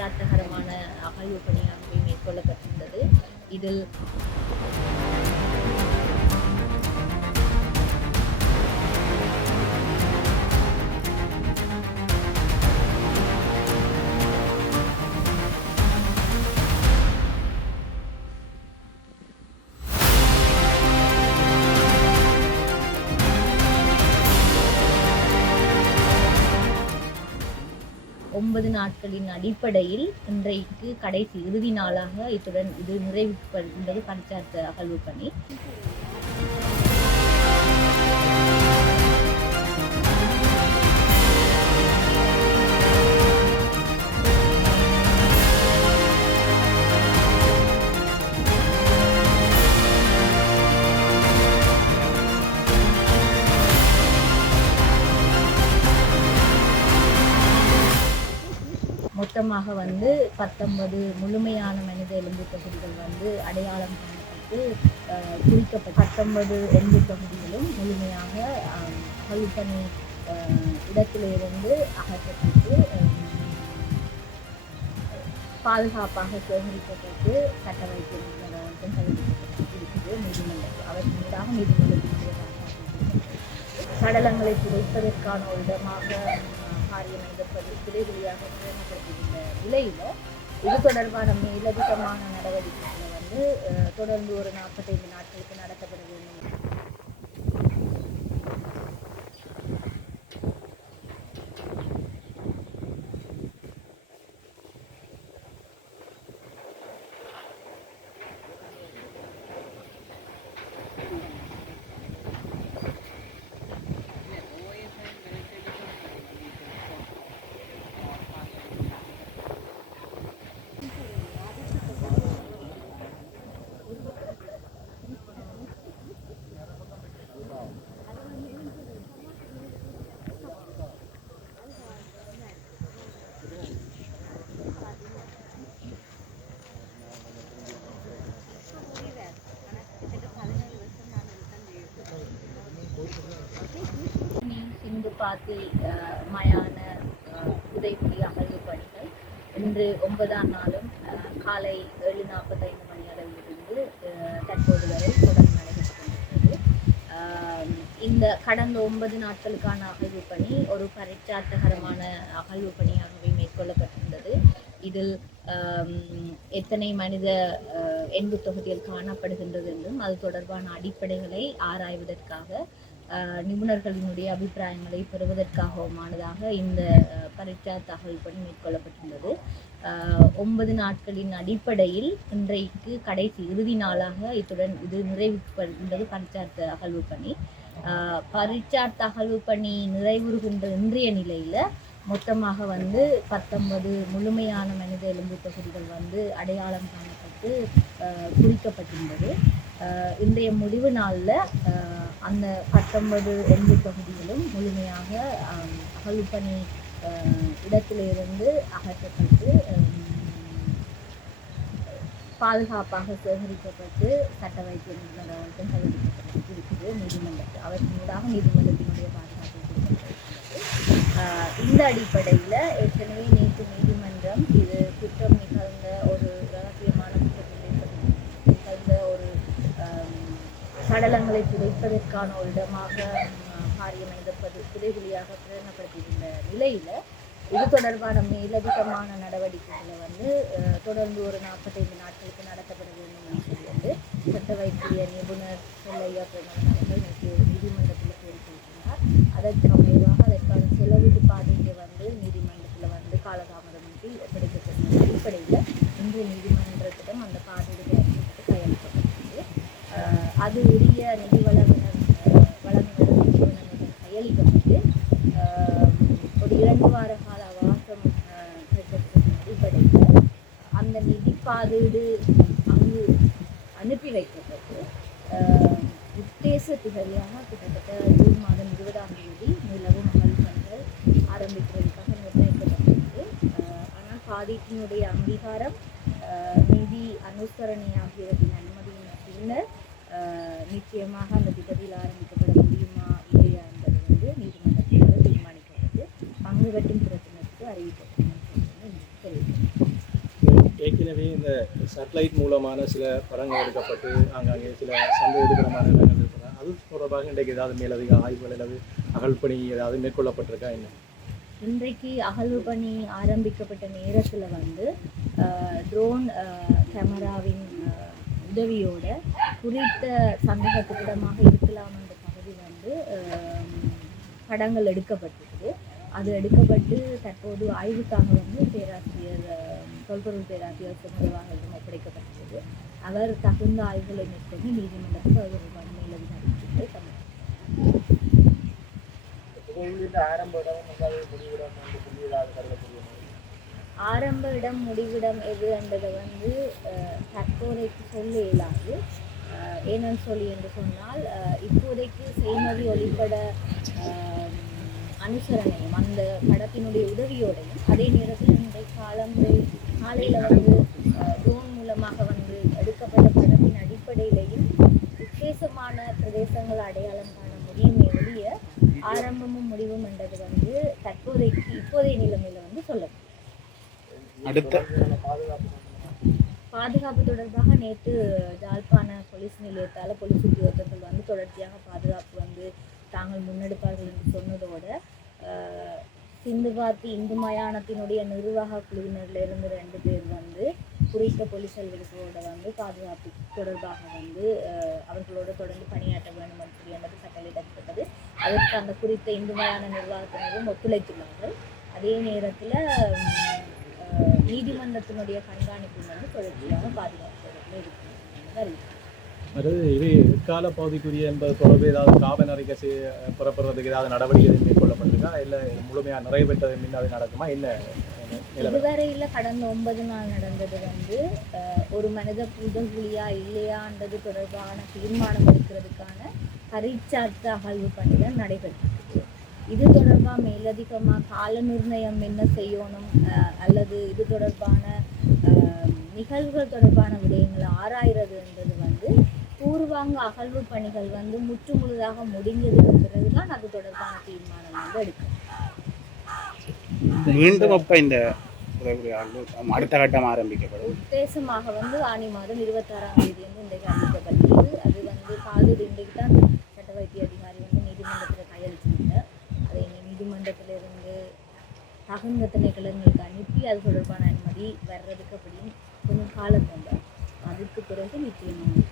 பரிச்சாட்டகரமான அகழ்வு பணியானவை மேற்கொள்ளப்பட்டிருந்தது. இதில் ஒன்பது நாட்களின் அடிப்படையில் இன்றைக்கு கடைசி இறுதி நாளாக இத்துடன் இது நிறைவு என்பது பஞ்சாயத்து அகழ்வு பணி மொத்தமாக வந்து பத்தொன்பது முழுமையான மனித எலும்பு தொகுதிகள் வந்து அடையாளம் காணப்பட்டு குறிக்கப்பட்ட பத்தொன்பது எலும்பு தொகுதிகளும் முழுமையாக கழுத்தணி இடத்திலிருந்து அகற்றப்பட்டு பாதுகாப்பாக சேகரிக்கப்பட்டு சட்ட வைத்திய இருக்குது. நீதிமன்றத்தில் அவர் மீதாக நீதிமன்றத்தினுடைய சடலங்களை புதைப்பதற்கான ஒரு இடமாக காரியம் என்பது எதிர்ப்பது சிறைவெளியாக பிரேமப்படுத்தியிருந்த நிலையில இது தொடர்பான மேலதிகமான நடவடிக்கைகளை வந்து தொடர்ந்து ஒரு நாற்பத்தைந்து நாட்களுக்கு நடத்தப்பட வேண்டும் பாத்தி மயான உதவி அமர்வு அகழ்வு பணிகள். இன்று ஒன்பதாம் நாளும் காலை ஏழு நாற்பத்தைந்து மணி அளவிலிருந்து தற்போது வரை தொடர்ந்து நடைபெற்று கொண்டிருக்கிறது. இந்த கடந்த ஒன்பது நாட்களுக்கான அகழ்வு பணி ஒரு பரிச்சாட்டகரமான அகழ்வு பணியாகவே மேற்கொள்ளப்பட்டிருந்தது. இதில் எத்தனை மனித எண்பு தொகுதிகள் காணப்படுகின்றது என்றும் அது தொடர்பான அடிப்படைகளை ஆராய்வதற்காக நிபுணர்களினுடைய அபிப்பிராயங்களை பெறுவதற்காகவுமானதாக இந்த பரீட்சா தகவல் பணி மேற்கொள்ளப்பட்டுள்ளது ஒன்பது நாட்களின் அடிப்படையில் இன்றைக்கு கடைசி இறுதி நாளாக இத்துடன் இது நிறைவுபடுகின்றது பரிச்சார்த்த அகழ்வு பணி. அஹ், அகழ்வு பணி நிறைவுறுகின்ற இன்றைய நிலையில் மொத்தமாக வந்து பத்தொன்பது முழுமையான மனித எலும்பு தொகுதிகள் வந்து அடையாளம் காணப்பட்டு குறிக்கப்பட்டிருந்தது. இன்றைய முடிவு நாளில் அந்த பத்தொன்பது எலும்பு தொகுதிகளும் முழுமையாக அஹ், இடத்திலிருந்து அகற்றப்பட்டு பாதுகாப்பாக சேகரிக்கப்பட்டு சட்ட வைத்திய நிபுணர்களுக்கும் தெரிவிக்கப்பட்டு இருக்குது நீதிமன்றத்தில் அவர் மீதாக நீதிமன்றத்தினுடைய பாதுகாப்பு கொடுக்கப்பட்டிருக்கிறது ஆஹ் இந்த அடிப்படையில் ஏற்கனவே நேற்று நீதிமன்றம் இது சடலங்களை புதைப்பதற்கான ஒரு இடமாக மாறியமைந்திருப்பது காரியம் எதிர்ப்பது புதைகுழியாக பிரகடனப்படுத்தியிருந்த நிலையில இது தொடர்பான மேலதிகமான நடவடிக்கைகளை வந்து தொடர்ந்து ஒரு நாற்பத்தைந்து நாட்களுக்கு நடத்தப்பட வேண்டும் என்று சொல்லி வந்து சட்ட வைத்திய நிபுணர் செல்லையா பிரதமர் அவர்கள் நேற்று நீதிமன்றத்தில் கோரிக்கையிட்டார் அதற்கு அமைவாக அதற்கான சில பாதைக்கு வந்து நீதிமன்றத்தில் வந்து காலதாமதமின்றி ஒப்படைக்கப்பட்ட அடிப்படையில் இன்று நீதிமன்றத்திடம் அந்த பாதையை தயாரிக்கப்பட்டு கையளிக்கப்பட்டது அஹ், அது உரிய நிதி வழங்கினர் அஹ், வழங்குனர் நிறுவனங்கள் கையளிக்கப்பட்டு அஹ், ஒரு இரண்டு வார கால அவகாசம் அஹ், கிடைக்கப்பட்ட அடிப்படையில் அந்த காதீடு பாதீடு அங்கு அனுப்பி வைக்கப்பட்டு உத்தேச திகழியாக கிட்டத்தட்ட ஜூன் மாதம் இருபதாம் தேதி நிலவும் அமல் பணிகள் ஆரம்பிக்கிறதுக்காக நிர்ணயிக்கப்பட்டிருக்கு ஆனால் காதீட்டினுடைய அங்கீகாரம் நிதி அனுசரணை ஆகியவற்றின் அனுமதியின் பின்னர் நிச்சயமாக அந்த திட்டத்தில் ஆரம்பிக்கப்பட முடியுமா இல்லையா என்பது வந்து நீதிமன்றத்தில் தீர்மானிக்கப்பட்டு பங்கு கட்டும் பிரச்சனைக்கு அறிவிக்கப்படும் தெரிவிக்கிறேன். ஏற்கனவே இந்த சேட்டலைட் மூலமான சில படங்கள் எடுக்கப்பட்டு அங்கங்கே சில சந்தேகமான இடங்கள் இருக்கிறாங்க அது தொடர்பாக இன்றைக்கு ஏதாவது மேலதிக ஆய்வுகள் அல்லது அகழ்பணி ஏதாவது மேற்கொள்ளப்பட்டிருக்கா என்ன? இன்றைக்கு அகழ்வு பணி ஆரம்பிக்கப்பட்ட நேரத்தில் வந்து ட்ரோன் கேமராவின் உதவியோட குறித்த சந்தேகத்துக்கிடமாக இருக்கலாம் என்ற பகுதி வந்து படங்கள் எடுக்கப்பட்டிருக்கு. அது எடுக்கப்பட்டு தற்போது ஆய்வுக்காக வந்து பேராசிரியர் தொல்பொருள் பேராசிரியர் சுமதவாகவும் ஒப்படைக்கப்பட்டுள்ளது அவர் தகுந்த ஆய்வுகளை மேற்கொண்டு நீதிமன்றத்தில் அவர் ஒரு மேலதிக அறிவிப்பை ஆரம்ப இடம் முடிவிடம் என்று ஆரம்ப இடம் முடிவிடம் எது என்பதை வந்து தற்போதைக்கு சொல்ல இயலாது. ஏனென்று சொல்லி என்று சொன்னால் இப்போதைக்கு செய்மதி ஒளிப்பட அனுசரணையும் அந்த படத்தினுடைய உதவியோடையும் அதே நேரத்தில் இன்றைய காலமுறை காலையில் வந்து ட்ரோன் மூலமாக வந்து எடுக்கப்பட்ட படத்தின் அடிப்படையிலையும் விசேஷமான பிரதேசங்களை அடையாளம் காண முடியுமே ஒழிய ஆரம்பமும் முடிவும் என்றது வந்து தற்போதைக்கு இப்போதைய நிலைமையில வந்து சொல்ல முடியும். அடுத்த பாதுகாப்பு தொடர்பாக நேற்று யாழ்ப்பாண போலீஸ் நிலையத்தால் போலீஸ் உத்தியோகத்தர்கள் வந்து தொடர்ச்சியாக பாதுகாப்பு வந்து தாங்கள் முன்னெடுப்பார்கள் என்று சொன்னதோட சிந்துபாத்தி இந்து மயானத்தினுடைய நிர்வாக குழுவினர்ல இருந்து ரெண்டு பேர் வந்து குறித்த போலீஸ் அலுவலர்களோட வந்து பாதுகாப்பு தொடர்பாக வந்து அவர்களோட தொடர்ந்து பணியாற்ற வேண்டும் என்று என்பது கட்டளையிடப்பட்டது அதற்கு அந்த குறித்த இந்து மயான நிர்வாகத்தினரும் ஒத்துழைத்துள்ளார்கள். அதே நேரத்தில் நீதிமன்றத்தினுடைய கண்காணிப்பு வந்து தொடர்ச்சியாக பாதுகாப்பு இருக்கும் அதாவது இது எக்கால பகுதிக்குரிய என்பது தொடர்பு ஏதாவது காவல் அறிக்கை செய்ய புறப்படுறதுக்கு ஏதாவது நடவடிக்கை மேற்கொள்ளப்பட்டிருக்கா? இல்லை முழுமையாக நிறைவேற்றது முன்ன அது நடக்குமா? என்ன இதுவரையில் கடந்த ஒன்பது நாள் நடந்தது வந்து ஒரு மனித புதல் இல்லையான்றது தொடர்பான தீர்மானம் எடுக்கிறதுக்கான பரீட்சார்த்த அகழ்வு பணிகள் நடைபெற்றிருக்கு. இது தொடர்பாக மேலதிகமாக கால நிர்ணயம் என்ன செய்யணும்? அல்லது இது தொடர்பான நிகழ்வுகள் தொடர்பான விடயங்களை ஆராய்றதுன்றது வந்து பூர்வாங்க அகழ்வு பணிகள் வந்து முற்று முழுதாக முடிஞ்சதுக்கு பிறகுதான் அது தொடர்பான தீர்மானம் வந்து எடுக்கும். மீண்டும் அப்ப இந்த அடுத்த கட்டம் ஆரம்பிக்கப்படும். உத்தேசமாக வந்து ஆனி மாதம் இருபத்தாறாம் தேதி வந்து இன்றைக்கு அறிவிக்கப்பட்டது அது வந்து காலூர் இன்றைக்கு தான் சட்ட வைத்திய அதிகாரி வந்து நீதிமன்றத்தில் கையளிச்சிருந்தார் அதை நீதிமன்றத்திலிருந்து தகுந்த திணைக்களங்களுக்கு அனுப்பி அது தொடர்பான அனுமதி வர்றதுக்கு அப்படின்னு கொஞ்சம் காலம் வந்தார் அதுக்கு பிறகு நிச்சயமாக